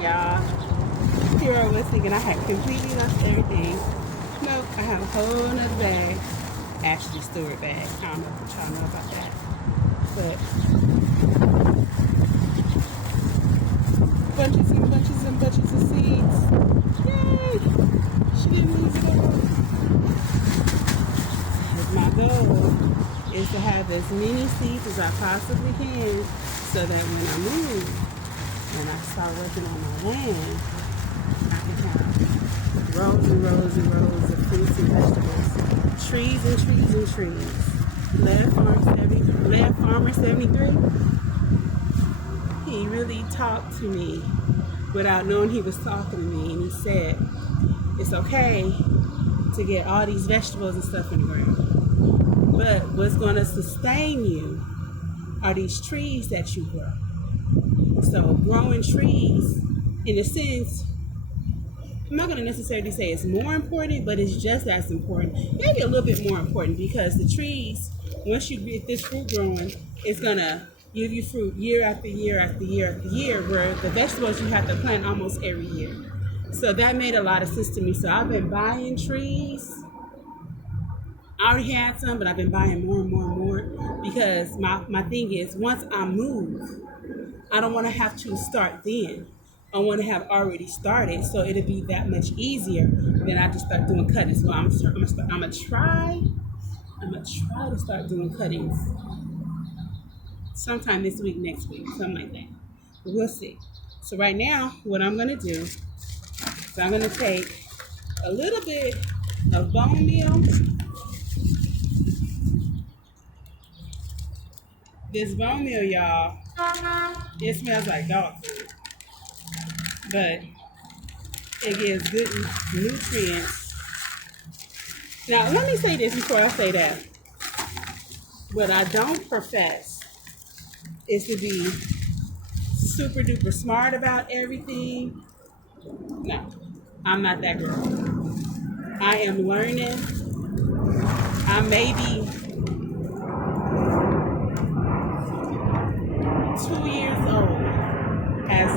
morning, y'all. Here I was thinking I had completely lost everything. Nope, I have a whole nother bag. Ashley Stewart bag. I don't know what y'all know about that. But bunches and bunches and bunches of seeds. Yay! She didn't lose it all. My goal is to have as many seeds as I possibly can so that when I move, when I start working on my land, I can have rows and rows and rows of fruits and vegetables, trees and trees and trees. Land Farmer 73, he really talked to me without knowing he was talking to me, and he said, it's okay to get all these vegetables and stuff in the ground. But what's going to sustain you are these trees that you grow. So growing trees, in a sense, I'm not going to necessarily say it's more important, but it's just as important. Maybe a little bit more important, because the trees, once you get this fruit growing, it's going to give you fruit year after year after year after year, where the vegetables you have to plant almost every year. So that made a lot of sense to me. So I've been buying trees. I already had some, but I've been buying more and more and more, because my thing is, once I move, I don't want to have to start then. I want to have already started, so it'll be that much easier than I just start doing cuttings. So I'm gonna try to start doing cuttings sometime this week, next week, something like that. But we'll see. So right now, what I'm gonna do is I'm gonna take a little bit of bone meal. This bone meal, y'all, it smells like dog food, but it gives good nutrients. Now, let me say this before I say that. What I don't profess is to be super duper smart about everything. No, I'm not that girl. I am learning. I may be 2 years old as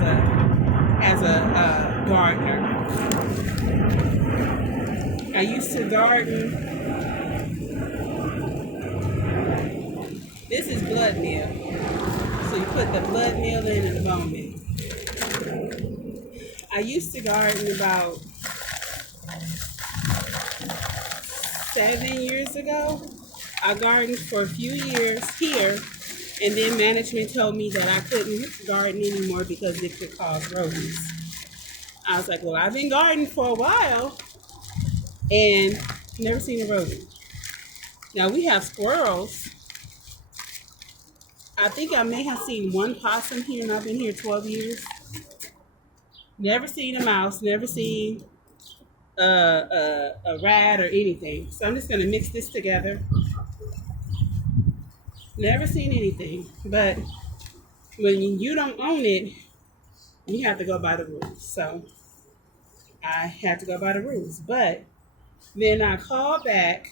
a gardener. I used to garden. This is blood meal. So you put the blood meal in and the bone meal. I used to garden about 7 years ago. I gardened for a few years here, and then management told me that I couldn't garden anymore because it could cause rodents. I was like, well, I've been gardening for a while and never seen a rodent. Now we have squirrels. I think I may have seen one possum here, and I've been here 12 years. Never seen a mouse, never seen a rat or anything. So I'm just going to mix this together. Never seen anything. But when you don't own it, you have to go by the rules. So I had to go by the rules. But then I called back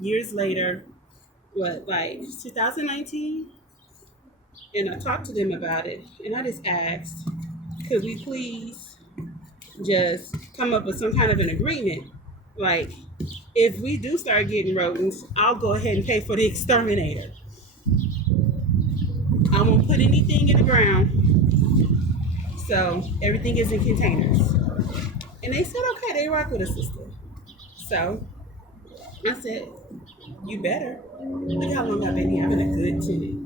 years later, like 2019? And I talked to them about it. And I just asked, could we please just come up with some kind of an agreement? Like, if we do start getting rodents, I'll go ahead and pay for the exterminator. I won't put anything in the ground. So everything is in containers. And they said, okay, they rock with a sister. So I said, you better. Look how long I've been here. I've been a good tenant.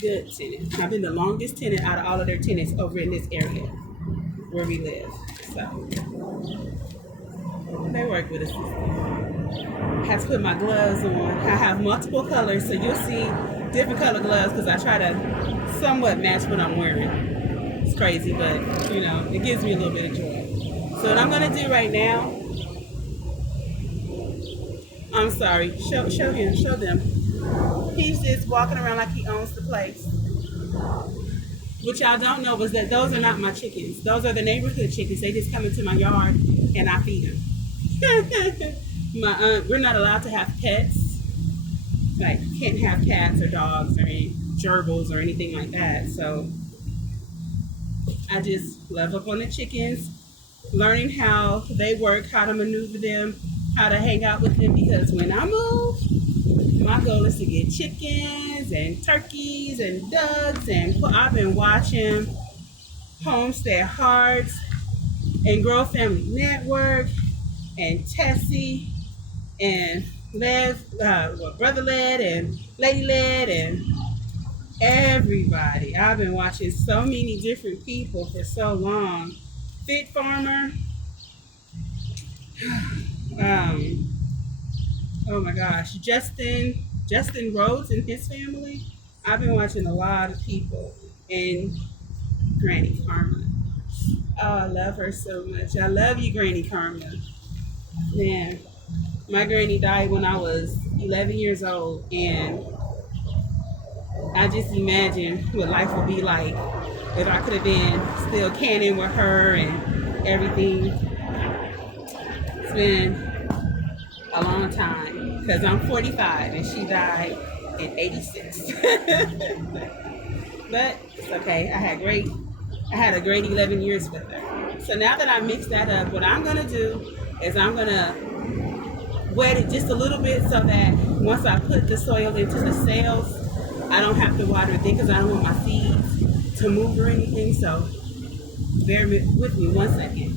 Good tenant. I've been the longest tenant out of all of their tenants over in this area where we live. So they work with us. I have to put my gloves on. I have multiple colors, so you'll see different color gloves because I try to somewhat match what I'm wearing. It's crazy, but it gives me a little bit of joy. So what I'm gonna do right now, I'm sorry, show them. He's just walking around like he owns the place. What y'all don't know was that those are not my chickens. Those are the neighborhood chickens. They just come into my yard and I feed them. We're not allowed to have pets. Like, can't have cats or dogs or any gerbils or anything like that. So I just love up on the chickens, learning how they work, how to maneuver them, how to hang out with them. Because when I move, my goal is to get chickens and turkeys and ducks. And I've been watching Homestead Hearts and Grow Family Network and Tessie and Brother Led and Lady Led and everybody. I've been watching so many different people for so long. Fit Farmer, um, oh my gosh, Justin Rhodes and his family. I've been watching a lot of people, and Granny Karma. Oh, I love her so much. I love you, Granny Karma. Man, my granny died when I was 11 years old, and I just imagine what life would be like if I could have been still canning with her and everything. It's been a long time because I'm 45 and she died in 86. But it's okay. I had a great 11 years with her. So now that I mixed that up, what I'm gonna do is I'm gonna wet it just a little bit so that once I put the soil into the cells, I don't have to water it because I don't want my seeds to move or anything. So bear with me 1 second.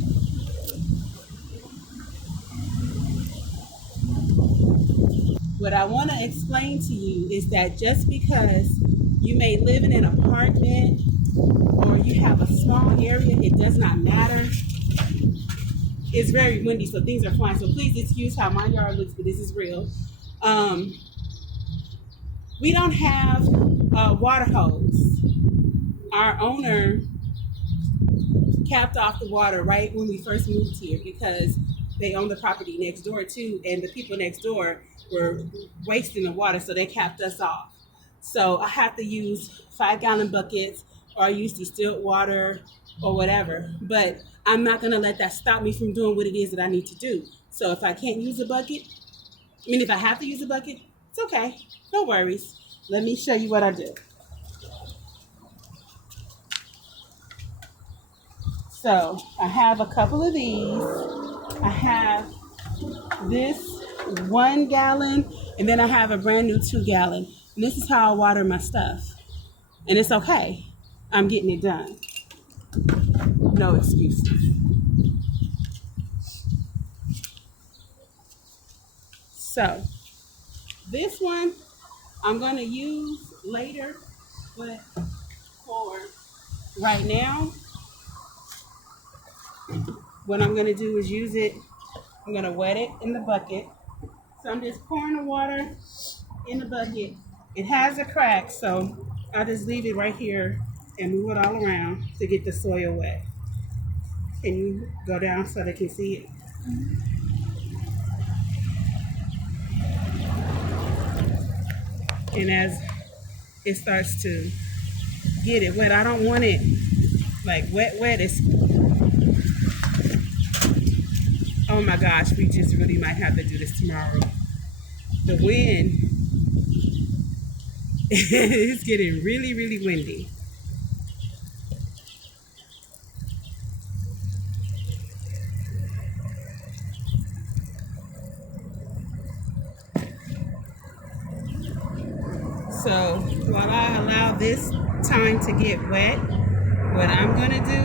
What I want to explain to you is that just because you may live in an apartment or you have a small area, it does not matter. It's very windy, so things are flying. So please excuse how my yard looks, but this is real. We don't have a water hose. Our owner capped off the water right when we first moved here because they own the property next door too, and the people next door were wasting the water, so they capped us off. So I have to use 5-gallon buckets, or I use distilled water or whatever. But I'm not gonna let that stop me from doing what it is that I need to do. So if I can't use a bucket, if I have to use a bucket, it's okay. No worries. Let me show you what I do. So I have a couple of these. I have this 1 gallon, and then I have a brand new 2 gallon. And this is how I water my stuff. And it's okay. I'm getting it done. No excuses. So this one I'm going to use later, but for right now, what I'm going to do is use it. I'm going to wet it in the bucket. So I'm just pouring the water in the bucket. It has a crack, so I just leave it right here and move it all around to get the soil wet. Can you go down so they can see it? And as it starts to get it wet, I don't want it like wet. It's, oh my gosh, we just really might have to do this tomorrow. The wind is getting really, really windy. So while I allow this time to get wet, what I'm gonna do,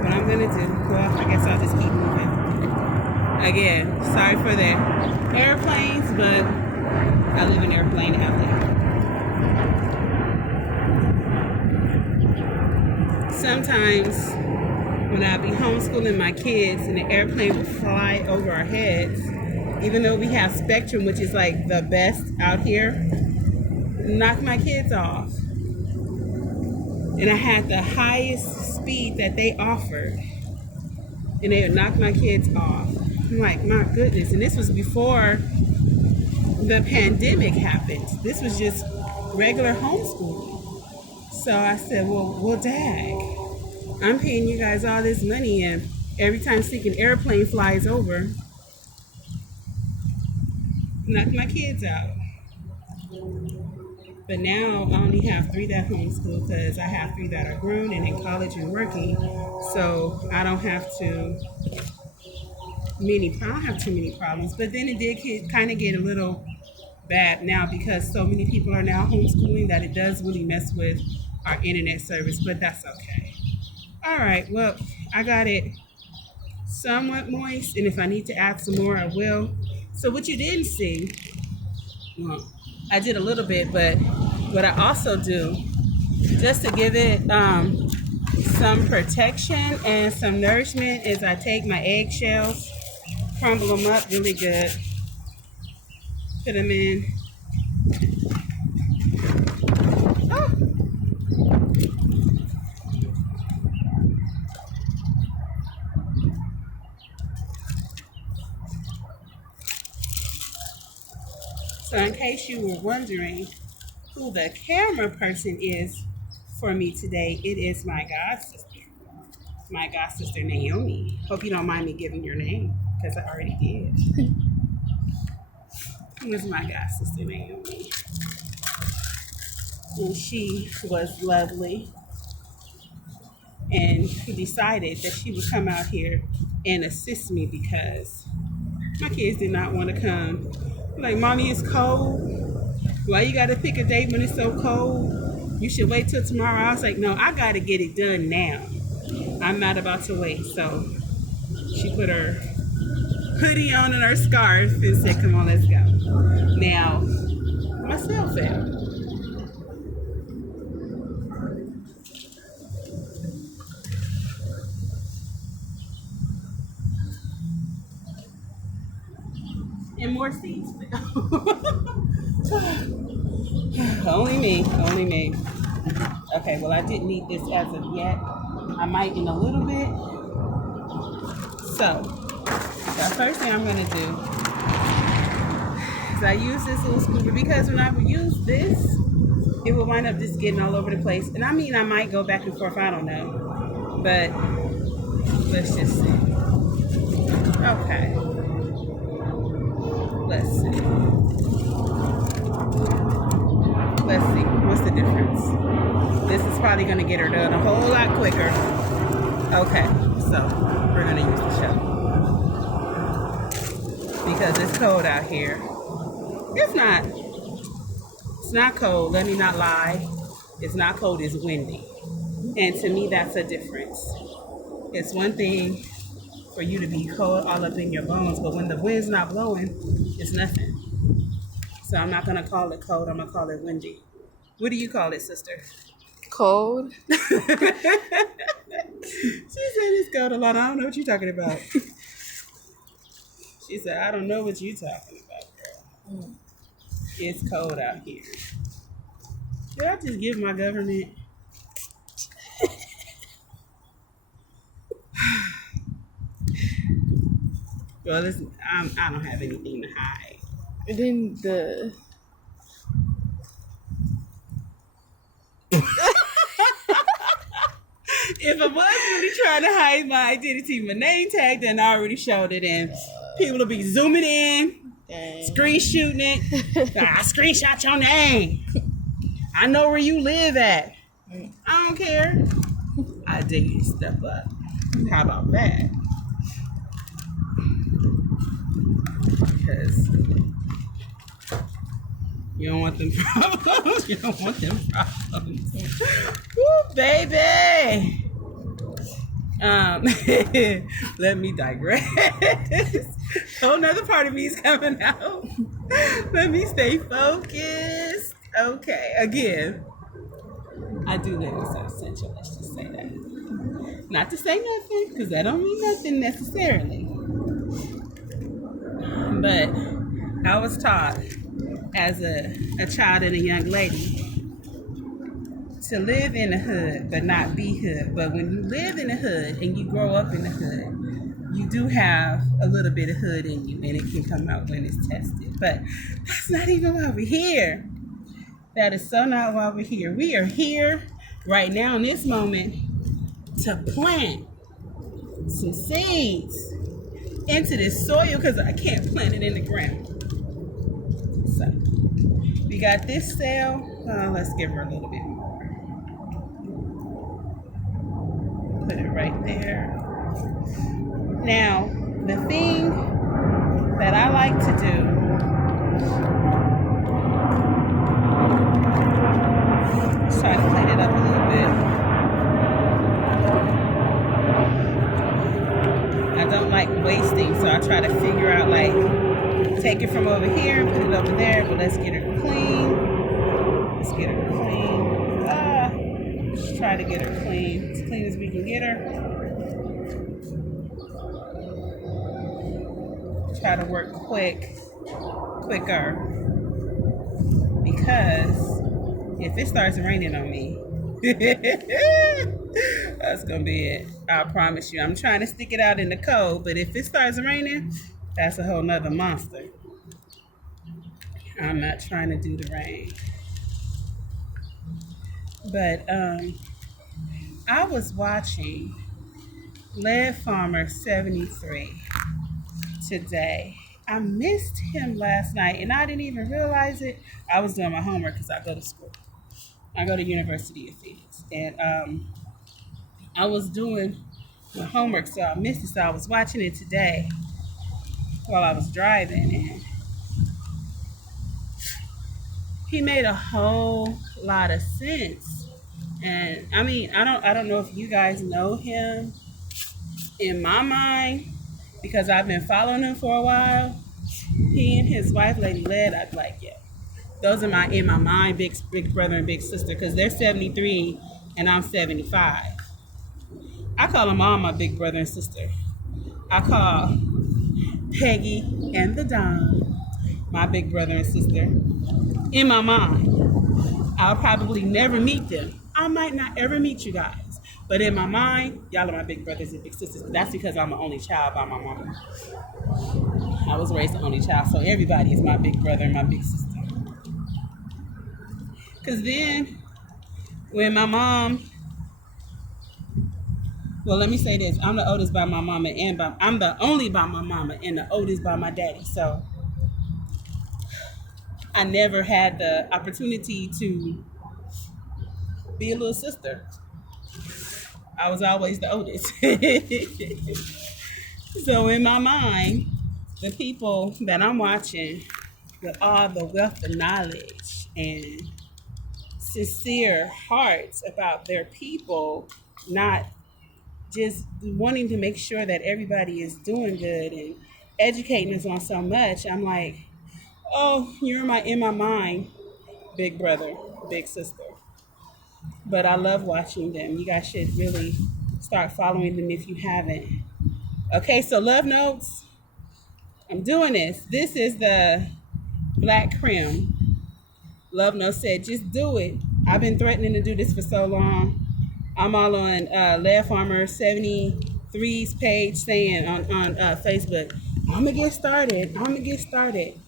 what I'm gonna do, well, I guess I'll just keep moving. Again, sorry for the airplanes, but I live in airplane alley. Sometimes when I be homeschooling my kids and the airplane would fly over our heads, even though we have Spectrum, which is like the best out here, knock my kids off. And I had the highest speed that they offered, and they would knock my kids off. I'm like, my goodness. And this was before the pandemic happened. This was just regular homeschooling. So I said, well, dag. I'm paying you guys all this money, and every time an airplane flies over, knock my kids out. But now I only have three that homeschool because I have three that are grown and in college and working. So I don't have I don't have too many problems. But then it did kind of get a little bad now because so many people are now homeschooling that it does really mess with our internet service. But that's okay. All right. Well, I got it somewhat moist, and if I need to add some more, I will. So what you didn't see, well, I did a little bit, but what I also do, just to give it some protection and some nourishment, is I take my eggshells, crumble them up really good, put them in. Oh. So in case you were wondering who the camera person is for me today, it is my god sister Naomi. Hope you don't mind me giving your name because I already did. It was my god sister Naomi, and she was lovely and decided that she would come out here and assist me because my kids did not want to come. Like, mommy, it's cold. Why you gotta pick a date when it's so cold? You should wait till tomorrow. I was like, no, I gotta get it done now. I'm not about to wait. So she put her hoodie on and her scarf and said, come on, let's go. Now, my cell fell. And more seats. Only me. Okay, well, I didn't need this as of yet. I might in a little bit. So, the first thing I'm gonna do is I use this little scooper because when I would use this, it will wind up just getting all over the place. And I mean, I might go back and forth, I don't know. But let's just see. Okay. Let's see. What's the difference? This is probably going to get her done a whole lot quicker. Okay, so we're going to use the shovel. Because it's cold out here. It's not cold, let me not lie. It's not cold, it's windy. And to me, that's a difference. It's one thing for you to be cold all up in your bones, but when the wind's not blowing, it's nothing. So I'm not gonna call it cold, I'm gonna call it windy. What do you call it, sister? Cold. She said it's cold a lot. I don't know what you're talking about. She said, I don't know what you're talking about, girl. It's cold out here. Did I just give my government? Well, listen, I don't have anything to hide. And then the If I was really trying to hide my identity, my name tag, then I already showed it, and people will be zooming in, screen shooting it. I screenshot your name. I know where you live at. I don't care. I dig you stuff up. How about that? Because you don't want them problems. You don't want them problems. Woo, baby. Let me digress. Whole nother part of me is coming out. Let me stay focused. Okay, again, I do live in South Central. Let's just say that. Not to say nothing, because that don't mean nothing necessarily. But I was taught as a child and a young lady to live in the hood, but not be hood. But when you live in the hood and you grow up in the hood, you do have a little bit of hood in you, and it can come out when it's tested. But that's not even why we're here. That is so not why we're here. We are here right now in this moment to plant some seeds into this soil because I can't plant it in the ground. So we got this cell. Let's give her a little bit more. Put it right there. Now, the thing that I like to do, let's try to clean it up a little bit. I don't like wasting, so I try to figure out, like, take it from over here and put it over there, but let's get her clean. Let's get her clean. Let's try to get her clean, as clean as we can get her. Try to work quicker, because if it starts raining on me, that's gonna be it. I promise you. I'm trying to stick it out in the cold, but if it starts raining, that's a whole nother monster. I'm not trying to do the rain. But I was watching Lead Farmer 73 today. I missed him last night, and I didn't even realize it. I was doing my homework because I go to school. I go to University of Phoenix, and I was doing my homework, so I missed it. So I was watching it today while I was driving, and he made a whole lot of sense. And I mean, I don't know if you guys know him. In my mind, because I've been following him for a while, he and his wife, Lady Led, I'd be like, yeah, those are my, in my mind, big brother and big sister, because they're 73 and I'm 75. I call them all my big brother and sister. I call Peggy and the Don my big brother and sister. In my mind, I'll probably never meet them. I might not ever meet you guys. But in my mind, y'all are my big brothers and big sisters. That's because I'm an only child by my mama. I was raised an only child, so everybody is my big brother and my big sister. Because then, when my mom, well, let me say this. I'm the oldest by my mama, and I'm the only by my mama and the oldest by my daddy. So I never had the opportunity to be a little sister. I was always the oldest. So in my mind, the people that I'm watching with all the wealth of knowledge and sincere hearts about their people, not just wanting to make sure that everybody is doing good and educating us on so much, I'm like, oh, you're in my mind, big brother, big sister. But I love watching them. You guys should really start following them if you haven't. Okay, so love notes. I'm doing this. This is the Black Creme. Love note said, just do it. I've been threatening to do this for so long. I'm all on Lead Farmer 73's page saying on Facebook, I'm going to get started.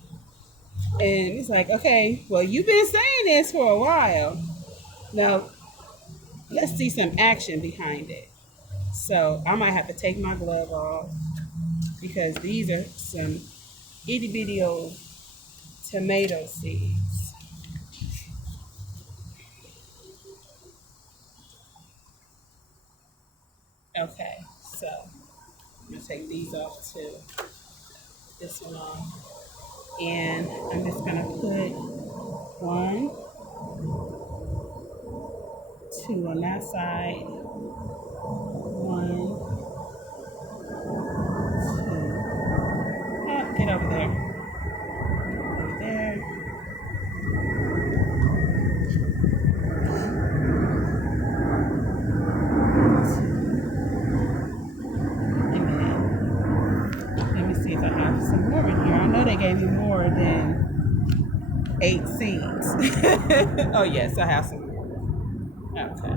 And it's like, okay, well, you've been saying this for a while. Now, let's see some action behind it. So I might have to take my glove off because these are some itty bitty old tomato seeds. Okay, so I'm gonna take these off too. This one off. And I'm just gonna put 1, 2 on that side. 1, 2. Oh, get over there. Over there. And then, let me see if I have some more in here. I know they gave me more than 8 seeds. Oh, yes, I have some more. Okay.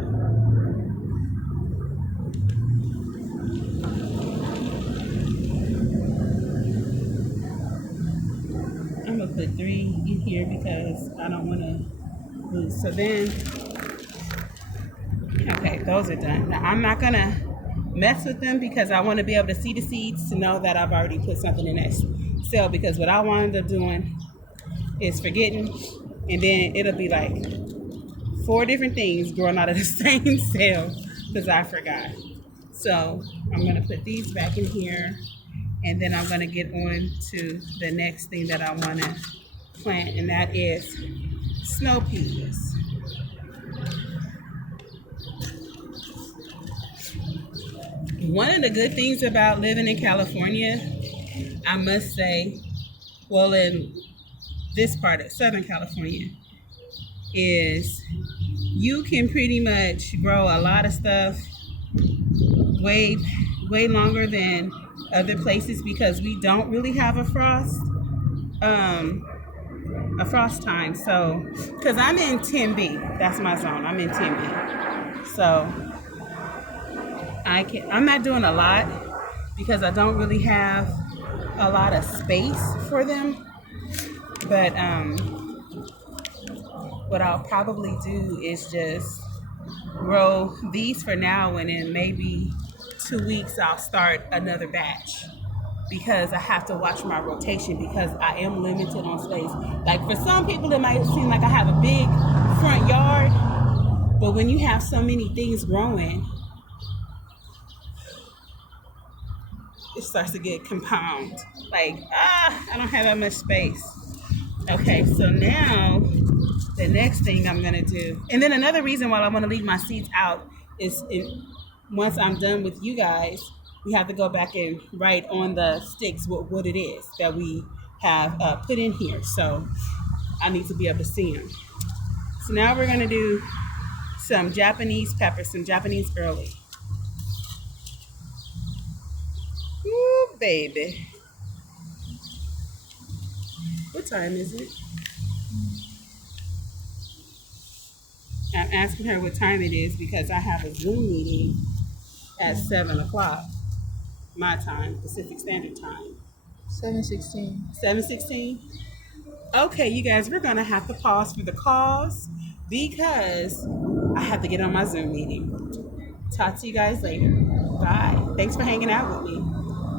I'm gonna put 3 in here because I don't want to lose. So then, okay, those are done. Now I'm not gonna mess with them because I want to be able to see the seeds to know that I've already put something in that cell. Because what I wound up doing is forgetting And then it'll be like 4 different things growing out of the same cell because I forgot. So I'm going to put these back in here, and then I'm going to get on to the next thing that I want to plant, and that is snow peas. One of the good things about living in California, I must say, well, in this part of Southern California, is you can pretty much grow a lot of stuff way longer than other places because we don't really have a frost time. So because I'm in 10B, that's my zone. I'm in 10B, so I'm not doing a lot because I don't really have a lot of space for them. But what I'll probably do is just grow these for now, and in maybe 2 weeks I'll start another batch because I have to watch my rotation because I am limited on space. Like for some people it might seem like I have a big front yard, but when you have so many things growing, it starts to get compound. Like, I don't have that much space. Okay, so now the next thing I'm gonna do, and then another reason why I want to leave my seeds out is once I'm done with you guys, we have to go back and write on the sticks what it is that we have put in here. So I need to be able to see them. So now we're gonna do some Japanese peppers, some Japanese early. Ooh, baby. What time is it? I'm asking her what time it is because I have a Zoom meeting at 7 o'clock, my time, Pacific Standard Time. 7:16. 7:16? Okay, you guys, we're going to have to pause for the cause because I have to get on my Zoom meeting. Talk to you guys later. Bye. Thanks for hanging out with me.